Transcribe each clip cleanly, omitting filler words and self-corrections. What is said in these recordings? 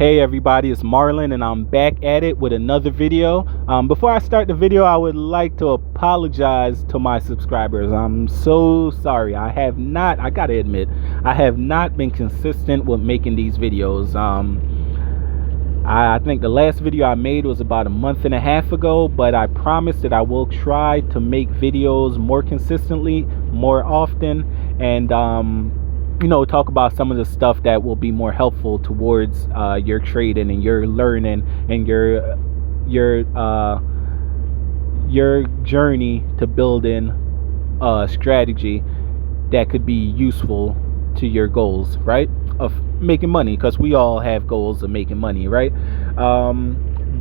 Hey everybody, it's Marlon and I'm back at it with another video. Before I start the video, I would like to apologize to my subscribers. I'm so sorry. I gotta admit, I have not been consistent with making these videos. I think the last video I made was about a month and a half ago, but I promise that I will try to make videos more consistently, more often, and talk about some of the stuff that will be more helpful towards your trading and your learning and your journey to building a strategy that could be useful to your goals, right? Of making money, because we all have goals of making money, right?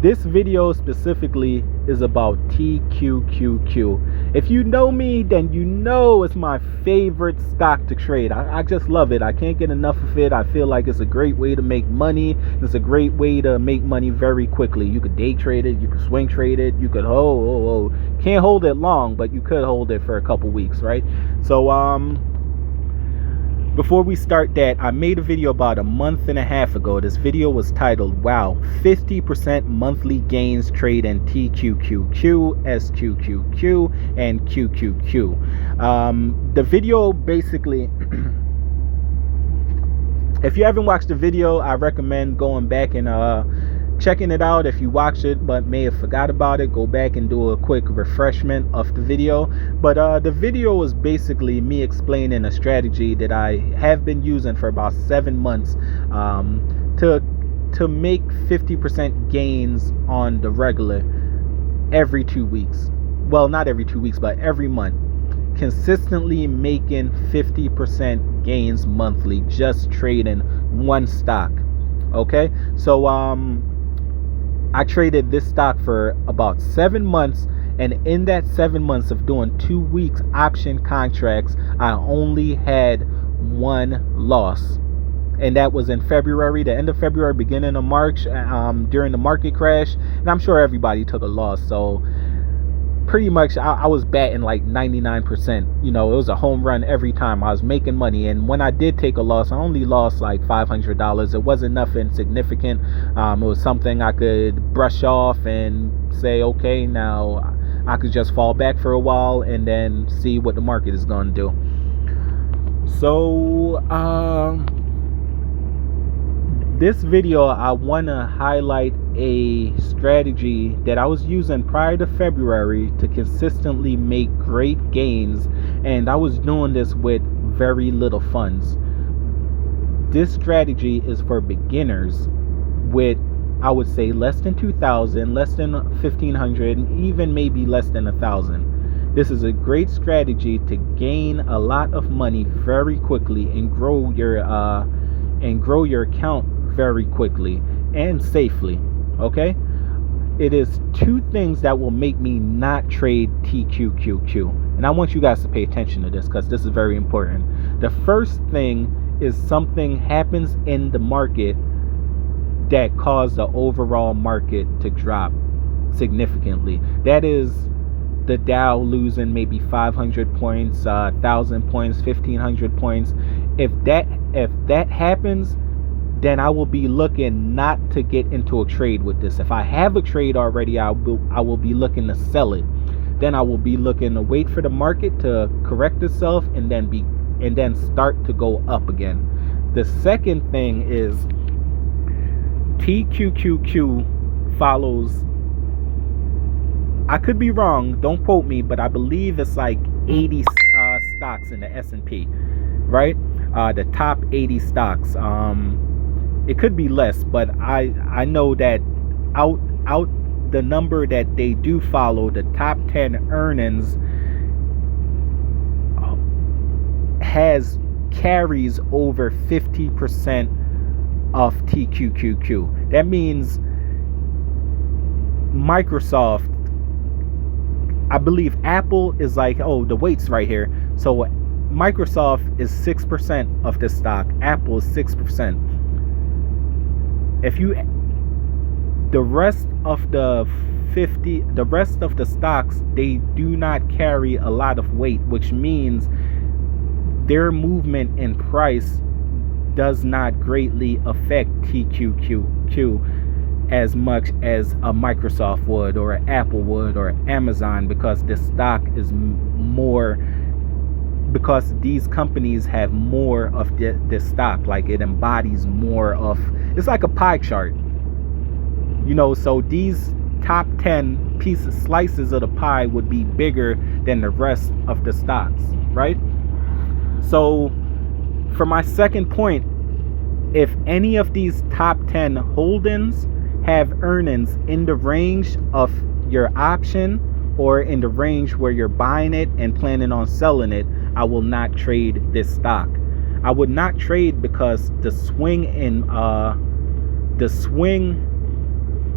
This video specifically is about tqqq. If you know me, then you know it's my favorite stock to trade. I just love it. I can't get enough of it. I feel like it's a great way to make money. It's a great way to make money very quickly. You could day trade it, you could swing trade it, you could can't hold it long, but you could hold it for a couple weeks, right? So before we start that, I made a video about a month and a half ago. This video was titled, wow, 50% monthly gains trade in tqqq, sqqq, and qqq. The video basically, if you haven't watched the video, I recommend going back and checking it out. If you watched it but may have forgot about it, go back and do a quick refreshment of the video. But the video was basically me explaining a strategy that I have been using for about 7 months to make 50% gains on the regular every 2 weeks. Well, not every 2 weeks, but every month. Consistently making 50% gains monthly, just trading one stock. Okay, so I traded this stock for about 7 months, and in that 7 months of doing 2 weeks option contracts, I only had one loss, and that was in February, the end of February, beginning of March, during the market crash. And I'm sure everybody took a loss, so pretty much I was batting like 99%. It was a home run every time. I was making money, and when I did take a loss, I only lost like $500. It wasn't nothing significant. It was something I could brush off and say, okay, now I could just fall back for a while and then see what the market is going to do. So this video, I want to highlight a strategy that I was using prior to February to consistently make great gains, and I was doing this with very little funds. This strategy is for beginners with, I would say, less than 2,000, less than 1,500, even maybe less than 1,000. This is a great strategy to gain a lot of money very quickly and grow your account very quickly and safely. Okay, it is two things that will make me not trade tqqq, and I want you guys to pay attention to this because this is very important. The first thing is something happens in the market that caused the overall market to drop significantly. That is the Dow losing maybe 500 points, 1,000 points, 1,500 points. If that happens, then I will be looking not to get into a trade with this. If I have a trade already, I will be looking to sell it. Then I will be looking to wait for the market to correct itself and then start to go up again. The second thing is tqqq follows, I could be wrong, don't quote me, but I believe it's like 80 stocks in the S&P, right? The top 80 stocks. It could be less, but I know that out the number that they do follow, the top 10 earnings carries over 50% of tqqq. That means Microsoft, I believe Apple is like, oh, the weight's right here. So Microsoft is 6% of the stock. Apple is 6%. The rest of the stocks, they do not carry a lot of weight, which means their movement in price does not greatly affect tqqq as much as a Microsoft would, or an Apple would, or Amazon, because the stock is more, because these companies have more of the stock. Like, it embodies more of, it's like a pie chart, so these top 10 pieces, slices of the pie would be bigger than the rest of the stocks, right? So for my second point, if any of these top 10 holdings have earnings in the range of your option, or in the range where you're buying it and planning on selling it, I will not trade this stock. I would not trade because the swing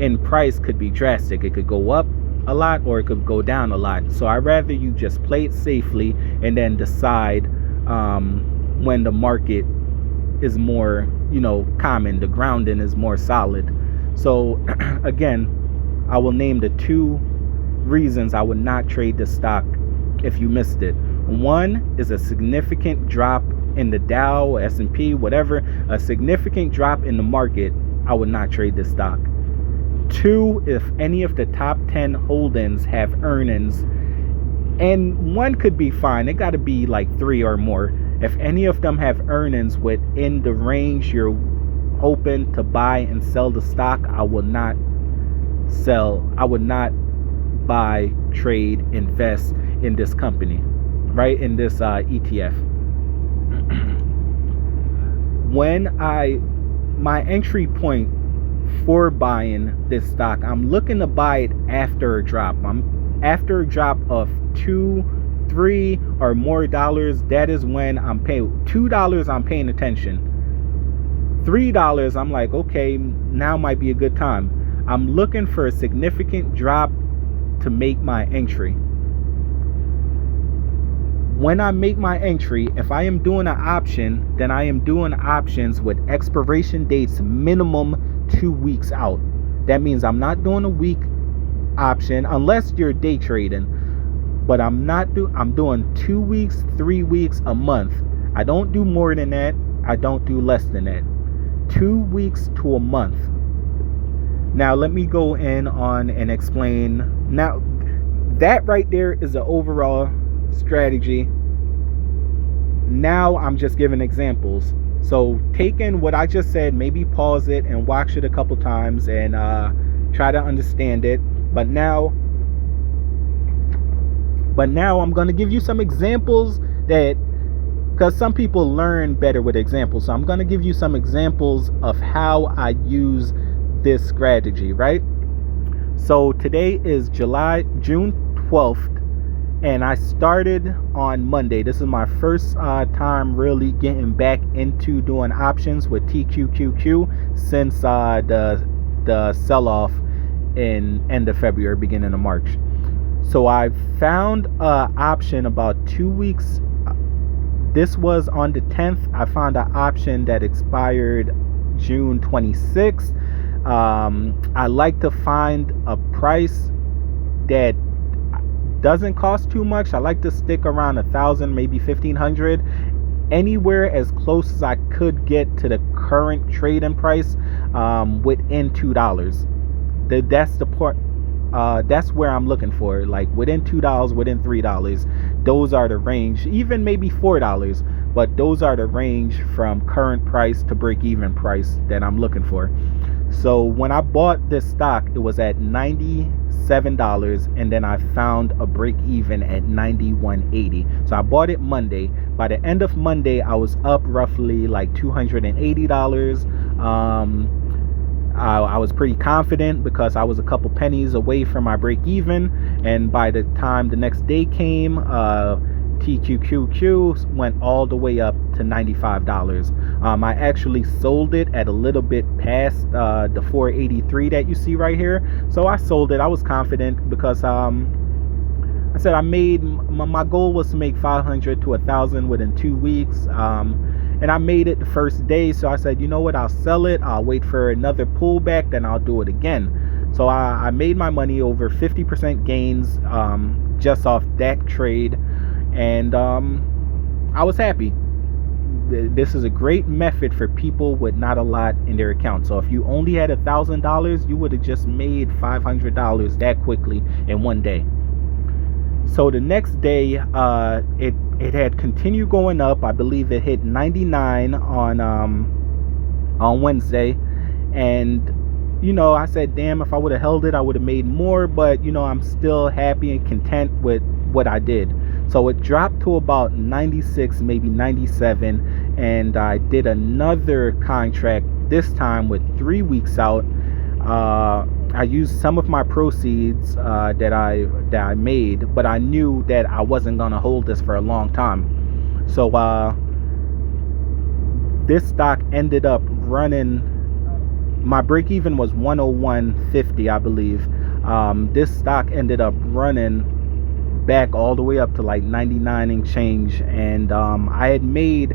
in price could be drastic. It could go up a lot or it could go down a lot. So I'd rather you just play it safely and then decide when the market is more, common, the grounding is more solid. So again, I will name the two reasons I would not trade this stock if you missed it. One is a significant drop in the Dow, S&P, whatever, a significant drop in the market. I would not trade this stock. Two, if any of the top 10 holdings have earnings, and one could be fine, it got to be like 3 or more. If any of them have earnings within the range you're hoping to buy and sell the stock, I would not buy, trade, invest in this company, right? In this ETF. My entry point for buying this stock, I'm looking to buy it after a drop. After a drop of $2, $3 or more dollars. That is when I'm paying. $2, I'm paying attention. $3, I'm like, okay, now might be a good time. I'm looking for a significant drop to make my entry. When I make my entry, if I am doing an option, then I am doing options with expiration dates minimum 2 weeks out. That means I'm not doing a week option unless you're day trading, but I'm doing 2 weeks, 3 weeks, a month. I don't do more than that. I don't do less than that. 2 weeks to a month. Now let me go in on and explain. Now that right there is the overall strategy. Now I'm just giving examples. So take in what I just said, maybe pause it and watch it a couple times and try to understand it. But now I'm going to give you some examples, that because some people learn better with examples. So I'm going to give you some examples of how I use this strategy, right? So today is June 12th, and I started on Monday. This is my first time really getting back into doing options with tqqq since the sell-off in end of February, beginning of March. So I found an option about 2 weeks. This was on the 10th. I found an option that expired June 26th. I like to find a price that doesn't cost too much. I like to stick around 1,000, maybe 1,500, anywhere as close as I could get to the current trading price within $2. That's the part. That's where I'm looking for, like within $2, within $3. Those are the range, even maybe $4, but those are the range from current price to break-even price that I'm looking for. So when I bought this stock, it was at $97, and then I found a break-even at $91.80. So I bought it Monday. By the end of Monday, I was up roughly like $280. I was pretty confident because I was a couple pennies away from my break even, and by the time the next day came, tqqq went all the way up to $95. I actually sold it at a little bit past the 483 that you see right here. So I sold it. I was confident because I said I made my goal was to make 500 to 1,000 within 2 weeks. And I made it the first day, so I said, you know what, I'll sell it, I'll wait for another pullback, then I'll do it again. So I made my money, over 50% gains just off that trade, and I was happy. this is a great method for people with not a lot in their account. So if you only had $1,000, you would have just made $500 that quickly in one day. So the next day, it had continued going up. I believe it hit 99 on Wednesday, and I said, damn, if I would have held it, I would have made more. But I'm still happy and content with what I did. So it dropped to about 96, maybe 97, and I did another contract, this time with 3 weeks out. I used some of my proceeds that I made, but I knew that I wasn't gonna hold this for a long time. So this stock ended up running. My break even was 101.50, I believe. This stock ended up running back all the way up to like 99 and change, and I had made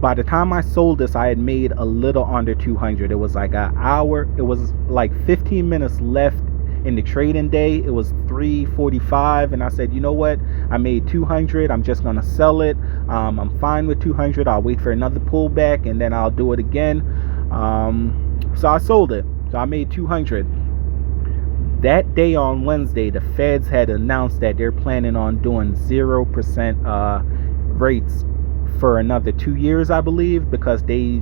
by the time I sold this, I had made a little under 200. It was like an hour. It was like 15 minutes left in the trading day. It was 3:45, and I said, you know what? I made 200. I'm just gonna sell it. I'm fine with 200. I'll wait for another pullback, and then I'll do it again. So I sold it. So I made 200. That day on Wednesday, the Feds had announced that they're planning on doing 0% rates for another 2 years, I believe, because they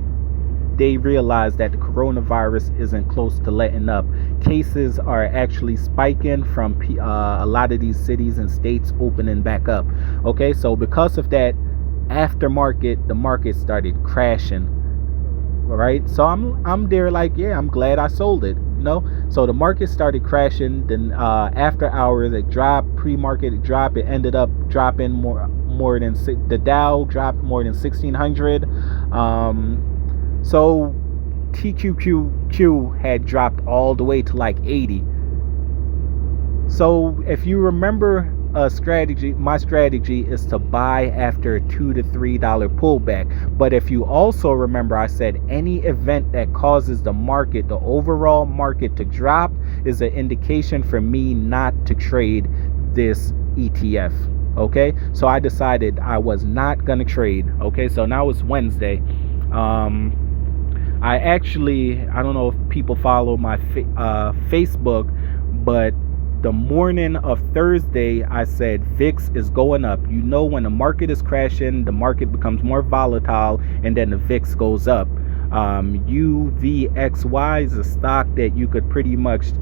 realized that the coronavirus isn't close to letting up. Cases are actually spiking from a lot of these cities and states opening back up. Okay, so because of that, aftermarket, the market started crashing. All right, so I'm there like, yeah, I'm glad I sold it. So the market started crashing. Then after hours, it dropped. Pre-market, it dropped. It ended up dropping more than the Dow dropped more than 1,600. So tqqq had dropped all the way to like 80. So if you remember my strategy is to buy after a $2 to $3 pullback. But if you also remember, I said any event that causes the overall market to drop is an indication for me not to trade this ETF. Okay, so I decided I was not gonna trade. Okay, so now it's Wednesday. I don't know if people follow my Facebook, but the morning of Thursday, I said VIX is going up. When the market is crashing, the market becomes more volatile, and then the VIX goes up. UVXY is a stock that you could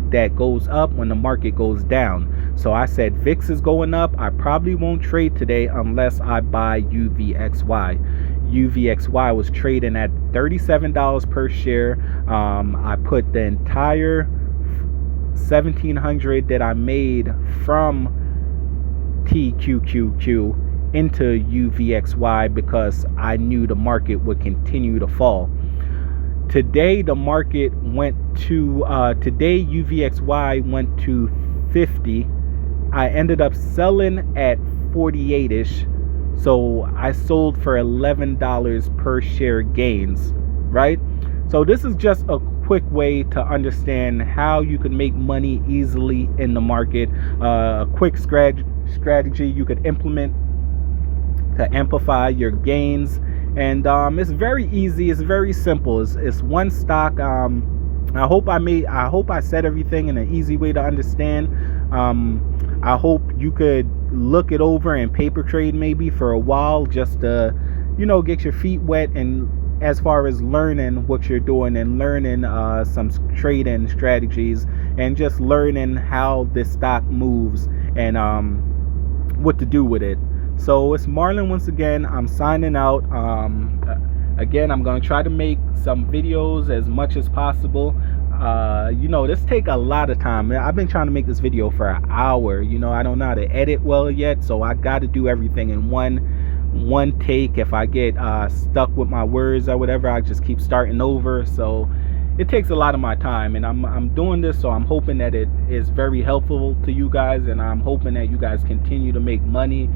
that goes up when the market goes down. So I said VIX is going up. I probably won't trade today unless I buy UVXY. UVXY was trading at $37 per share. I put the entire 1,700 that I made from tqqq into UVXY because I knew the market would continue to fall. Today the market went to today UVXY went to 50. I ended up selling at 48ish. So I sold for $11 per share gains, right? So this is just a quick way to understand how you can make money easily in the market. A quick strategy you could implement to amplify your gains, and it's very easy. It's very simple. It's one stock. I hope I said everything in an easy way to understand. I hope you could look it over and paper trade maybe for a while, just to get your feet wet, and as far as learning what you're doing and learning some trading strategies and just learning how this stock moves and what to do with it. So it's Marlon once again. I'm signing out. Again, I'm going to try to make some videos as much as possible. This take a lot of time. I've been trying to make this video for an hour. I don't know how to edit well yet, so I got to do everything in one take. If I get stuck with my words or whatever, I just keep starting over. So it takes a lot of my time, and I'm doing this, so I'm hoping that it is very helpful to you guys, and I'm hoping that you guys continue to make money,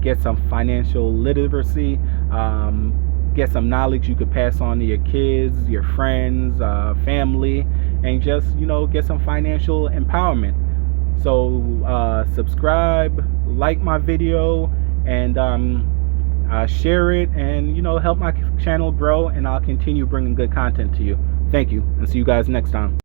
get some financial literacy, get some knowledge you could pass on to your kids, your friends, family, and just get some financial empowerment. So subscribe, like my video, and share it, and help my channel grow, and I'll continue bringing good content to you. Thank you, and see you guys next time.